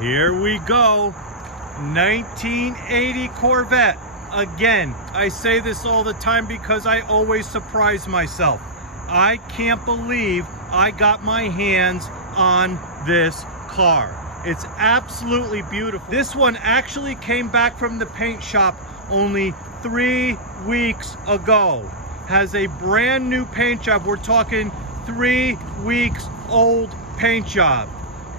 Here we go. 1980 Corvette. Again, I say this all the time because I always surprise myself. I can't believe I got my hands on this car. It's absolutely beautiful. This one actually came back from the paint shop only 3 weeks ago. Has a brand new paint job. We're talking 3 weeks old paint job.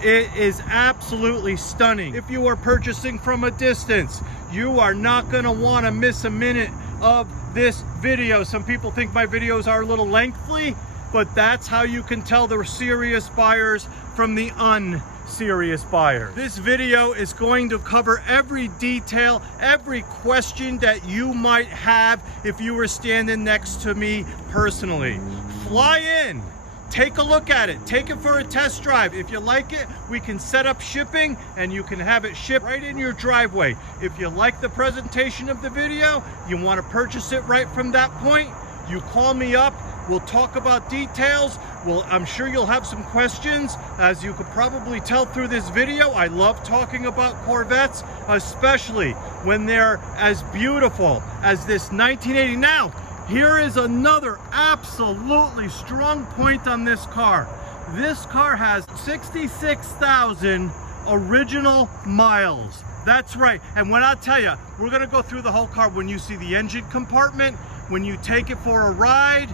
It is absolutely stunning. If you are purchasing from a distance, you are not going to want to miss a minute of this video. Some people think my videos are a little lengthy, but that's how you can tell the serious buyers from the unserious buyers. This video is going to cover every detail, every question that you might have if you were standing next to me personally. Fly in. Take a look at it. Take it for a test drive. If you like it, we can set up shipping and you can have it shipped right in your driveway. If you like the presentation of the video, you want to purchase it right from that point, you call me up. We'll talk about details. I'm sure you'll have some questions. As you could probably tell through this video, I love talking about Corvettes, especially when they're as beautiful as this 1980. Now, here is another absolutely strong point on this car. This car has 66,000 original miles. That's right. And when I tell you, we're going to go through the whole car. When you see the engine compartment, when you take it for a ride,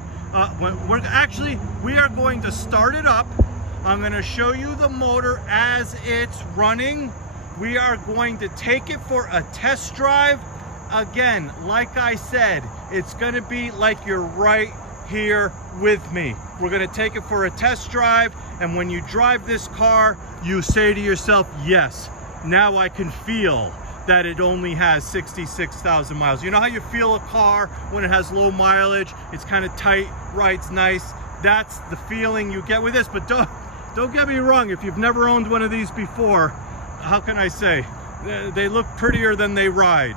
we are going to start it up. I'm going to show you the motor as it's running. We are going to take it for a test drive. Again, like I said, it's going to be like you're right here with me. We're going to take it for a test drive, and when you drive this car, you say to yourself, yes, now I can feel that it only has 66,000 miles. You know how you feel a car when it has low mileage? It's kind of tight, rides nice. That's the feeling you get with this. But don't get me wrong, if you've never owned one of these before, how can I say? They look prettier than they ride.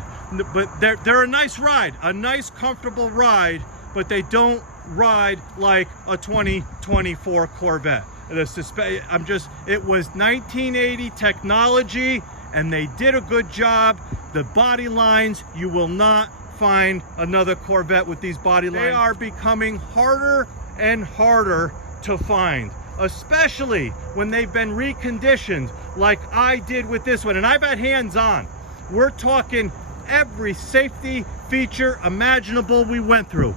But they're a nice ride, a nice comfortable ride, but they don't ride like a 2024 Corvette. It was 1980 technology, and they did a good job. The body lines, you will not find another Corvette with these body lines. They are becoming harder and harder to find, especially when they've been reconditioned like I did with this one. And I've had hands on. We're talking every safety feature imaginable we went through.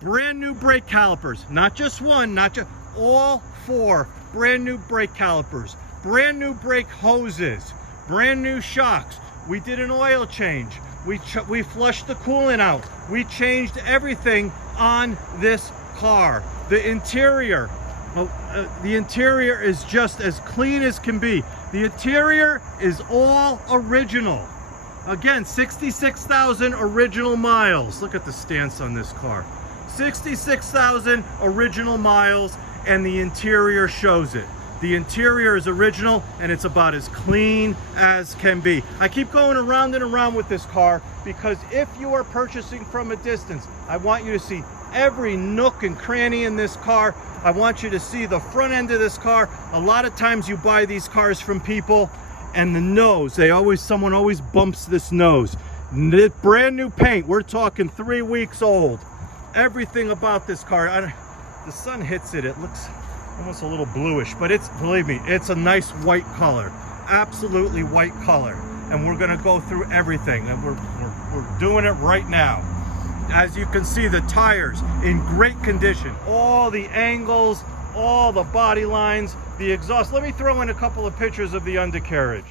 Brand new brake calipers, not just one, not just all 4 brand new brake calipers, brand new brake hoses, brand new shocks. We did an oil change. We flushed the coolant out. We changed everything on this car. The interior is just as clean as can be. The interior is all original. Again, 66,000 original miles. Look at the stance on this car. 66,000 original miles, and the interior shows it. The interior is original, and it's about as clean as can be. I keep going around and around with this car because if you are purchasing from a distance, I want you to see every nook and cranny in this car. I want you to see the front end of this car. A lot of times you buy these cars from people, and the nose, someone always bumps this nose. Brand new paint. We're talking 3 weeks old. Everything about this car, the sun hits it, it looks almost a little bluish, but believe me, it's a nice white color, absolutely white color. And we're going to go through everything, and we're doing it right now. As you can see, the tires in great condition, all the angles, all the body lines, the exhaust. Let me throw in a couple of pictures of the undercarriage.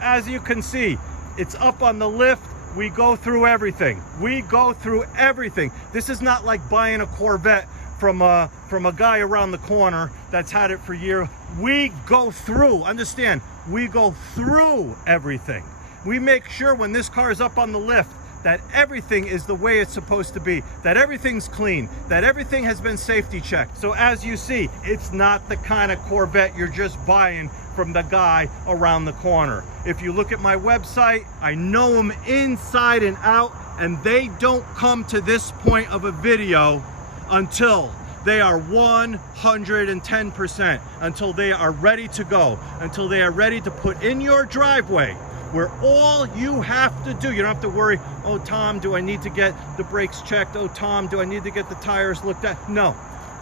As you can see, it's up on the lift. We go through everything. We go through everything. This is not like buying a Corvette from a guy around the corner that's had it for years. We go through, understand, we go through everything. We make sure when this car is up on the lift that everything is the way it's supposed to be, that everything's clean, that everything has been safety checked. So as you see, it's not the kind of Corvette you're just buying from the guy around the corner. If you look at my website, I know them inside and out, and they don't come to this point of a video until they are 110%, until they are ready to go, until they are ready to put in your driveway, where all you have to do, you don't have to worry, oh Tom, do I need to get the brakes checked? Oh Tom, do I need to get the tires looked at? No,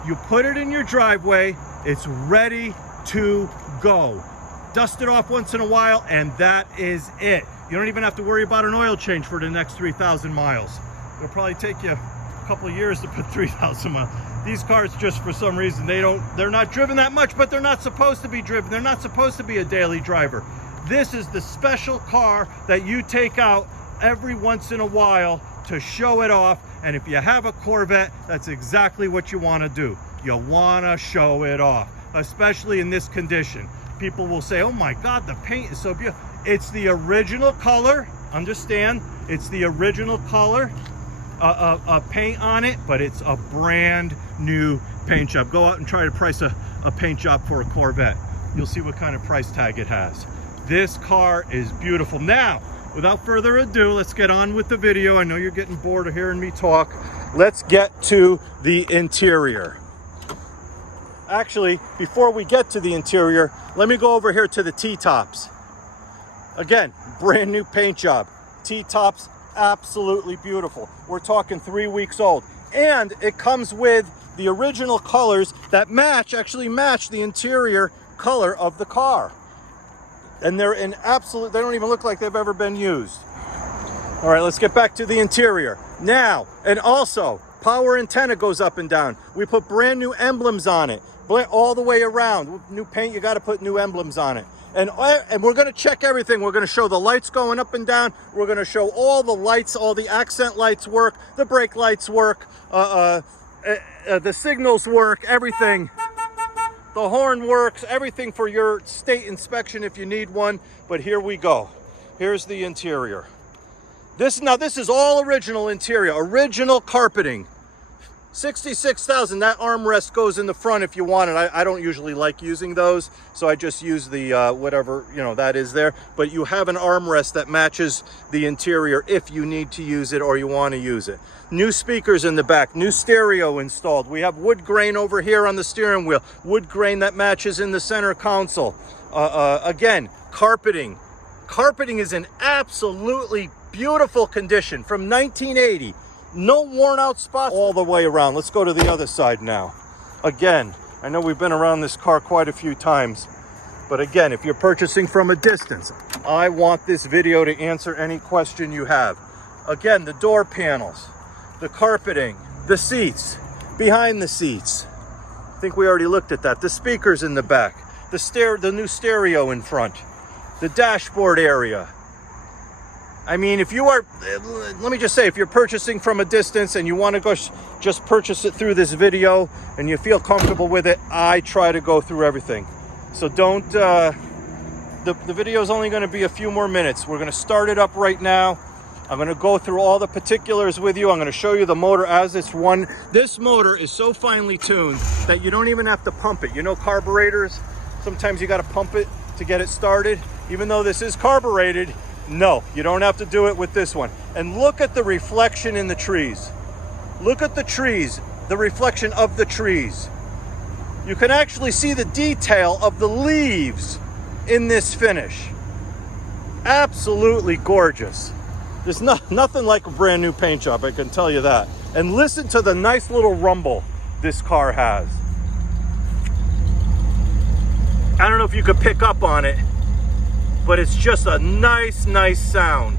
you put it in your driveway, it's ready to go. Dust it off once in a while, and that is it. You don't even have to worry about an oil change for the next 3,000 miles. It'll probably take you a couple of years to put 3,000 miles. These cars, just for some reason, they're not driven that much, but they're not supposed to be driven. They're not supposed to be a daily driver. This is the special car that you take out every once in a while to show it off. And if you have a Corvette, that's exactly what you want to do. You want to show it off, especially in this condition. People will say, oh my God, the paint is so beautiful. It's the original color. Understand, it's the original color paint on it, but it's a brand new paint job. Go out and try to price a paint job for a Corvette. You'll see what kind of price tag it has. This car is beautiful. Now, without further ado, let's get on with the video. I know you're getting bored of hearing me talk. Let's get to the interior. Actually, before we get to the interior, let me go over here to the T-tops. Again, brand new paint job. T-tops, absolutely beautiful. We're talking 3 weeks old. And it comes with the original colors that actually match the interior color of the car. And they're in absolute, they don't even look like they've ever been used. All right, let's get back to the interior. Now, and also, power antenna goes up and down. We put brand new emblems on it, all the way around. New paint, you gotta put new emblems on it. And we're gonna check everything. We're gonna show the lights going up and down. We're gonna show all the lights, all the accent lights work, the brake lights work, the signals work, everything. The horn works, everything for your state inspection if you need one. But here we go. Here's the interior. This is all original interior, original carpeting. $66,000. That armrest goes in the front if you want it. I don't usually like using those, so I just use the whatever, you know, that is there. But you have an armrest that matches the interior if you need to use it or you want to use it. New speakers in the back, new stereo installed. We have wood grain over here on the steering wheel, wood grain that matches in the center console. Again, carpeting. Carpeting is in absolutely beautiful condition from 1980. No worn out spots all the way around. Let's go to the other side now. Again, I know we've been around this car quite a few times, but again, if you're purchasing from a distance, I want this video to answer any question you have. Again, the door panels, the carpeting, the seats, behind the seats. I think we already looked at that. The speakers in the back, the new stereo in front, the dashboard area. I mean, if you are, let me just say, if you're purchasing from a distance and you want to go just purchase it through this video and you feel comfortable with it, I try to go through everything. So don't, the video is only going to be a few more minutes. We're going to start it up right now. I'm going to go through all the particulars with you. I'm going to show you the motor as it's run. This motor is so finely tuned that you don't even have to pump it. You know, carburetors, sometimes you got to pump it to get it started. Even though this is carbureted, no, you don't have to do it with this one. And look at the reflection in the trees. Look at the trees, the reflection of the trees. You can actually see the detail of the leaves in this finish. Absolutely gorgeous. There's nothing like a brand new paint job, I can tell you that. And listen to the nice little rumble this car has. I don't know if you could pick up on it, but it's just a nice sound.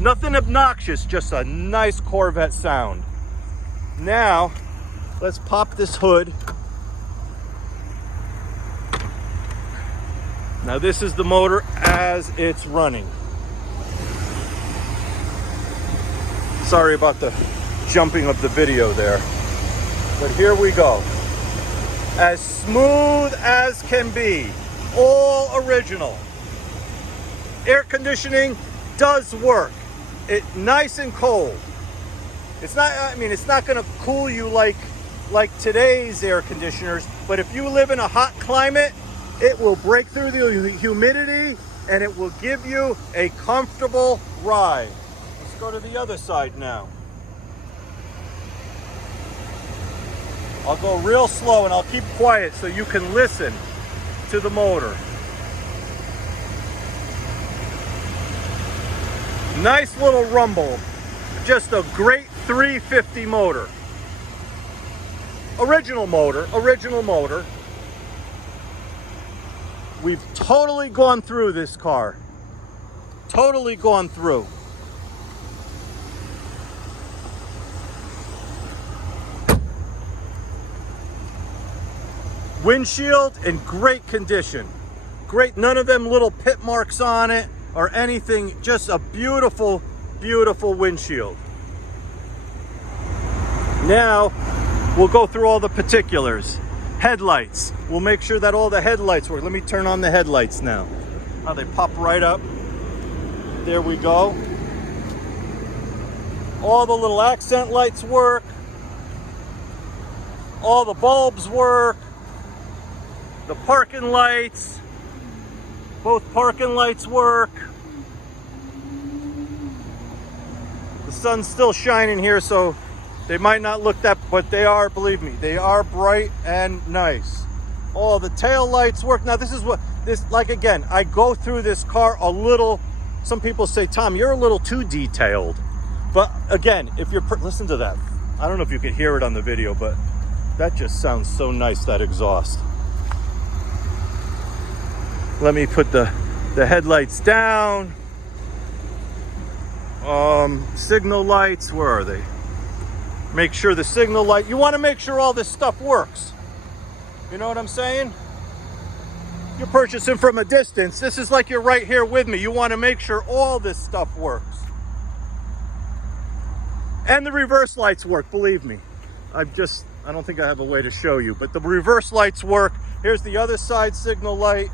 Nothing obnoxious, just a nice Corvette sound. Now, let's pop this hood. Now this is the motor as it's running. Sorry about the jumping of the video there, but here we go. As smooth as can be, all original. Air conditioning does work. it nice and cold. It's not, I mean, it's not going to cool you like today's air conditioners, but if you live in a hot climate, it will break through the humidity and it will give you a comfortable ride. Let's go to the other side now. I'll go real slow and I'll keep quiet so you can listen to the motor. Nice little rumble. Just a great 350 motor. Original motor. We've totally gone through this car. Totally gone through. Windshield in great condition. Great, none of them little pit marks on it or anything. Just a beautiful, beautiful windshield. Now, we'll go through all the particulars. Headlights. We'll make sure that all the headlights work. Let me turn on the headlights now. Oh, they pop right up. There we go. All the little accent lights work. All the bulbs work. The parking lights. Both parking lights work. The sun's still shining here, so they might not look that, but they are, believe me, they are bright and nice. All the tail lights work. Now this is what, like again, I go through this car a little, some people say, Tom, you're a little too detailed. But again, if you're, listen to that. I don't know if you could hear it on the video, but that just sounds so nice, that exhaust. Let me put the headlights down. Signal lights, where are they? Make sure the signal light, you want to make sure all this stuff works. You know what I'm saying? You're purchasing from a distance. This is like you're right here with me. You want to make sure all this stuff works. And the reverse lights work, believe me. I don't think I have a way to show you, but the reverse lights work. Here's the other side signal light.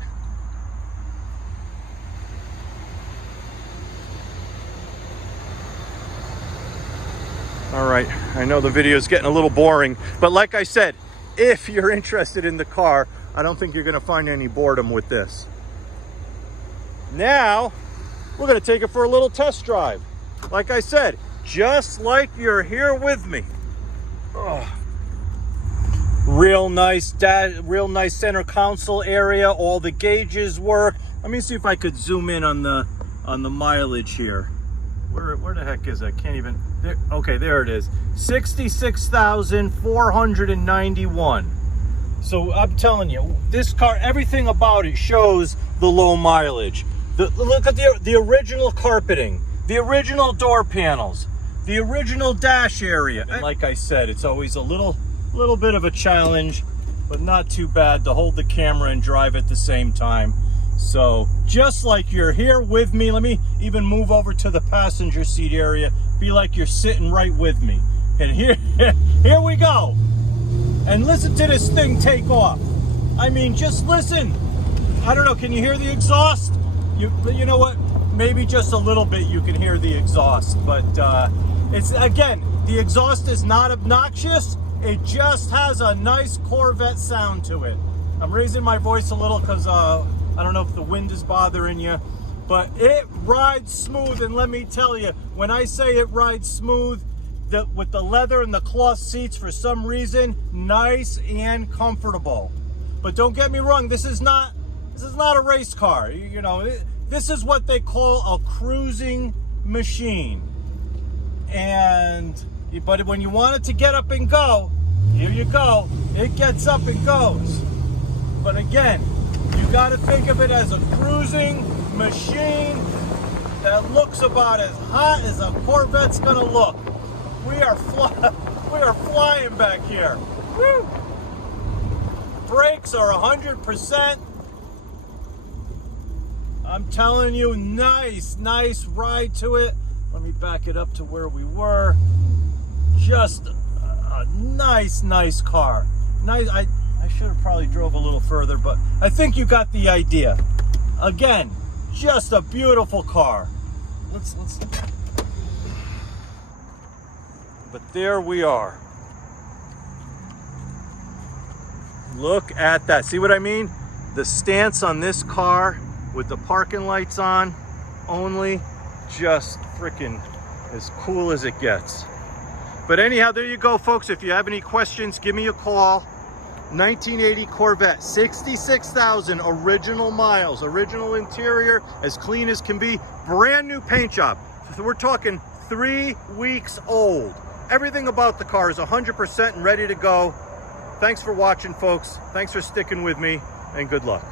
All right, I know the video is getting a little boring, but like I said, if you're interested in the car, I don't think you're gonna find any boredom with this. Now, we're gonna take it for a little test drive. Like I said, just like you're here with me. Oh. Real nice center console area, all the gauges work. Let me see if I could zoom in on the mileage here. Where the heck is that? Can't even, there, okay, there it is. 66,491. So I'm telling you, this car, everything about it shows the low mileage. Look at the original carpeting, the original door panels, the original dash area. And like I said, it's always a little bit of a challenge, but not too bad to hold the camera and drive at the same time. So just like you're here with me, let me even move over to the passenger seat area. Be like you're sitting right with me. And here we go. And listen to this thing take off. I mean, just listen. I don't know, can you hear the exhaust? You know what? Maybe just a little bit you can hear the exhaust. But it's, again, the exhaust is not obnoxious. It just has a nice Corvette sound to it. I'm raising my voice a little because I don't know if the wind is bothering you, but it rides smooth. And let me tell you, when I say it rides smooth, with the leather and the cloth seats, for some reason, nice and comfortable. But don't get me wrong, this is not a race car. You know, this is what they call a cruising machine. But when you want it to get up and go, here you go. It gets up and goes. But again, you got to think of it as a cruising machine that looks about as hot as a Corvette's gonna look. We are flying back here. Woo! Brakes are 100%. I'm telling you, nice ride to it. Let me back it up to where we were. Just a nice car. Nice. I should have probably drove a little further, but I think you got the idea. Again, just a beautiful car. Let's But there we are. Look at that. See what I mean? The stance on this car with the parking lights on only, just freaking as cool as it gets. But anyhow, there you go, folks. If you have any questions, give me a call. 1980 Corvette, 66,000 original miles, original interior, as clean as can be, brand new paint job. So we're talking 3 weeks old. Everything about the car is 100% and ready to go. Thanks for watching, folks. Thanks for sticking with me, and good luck.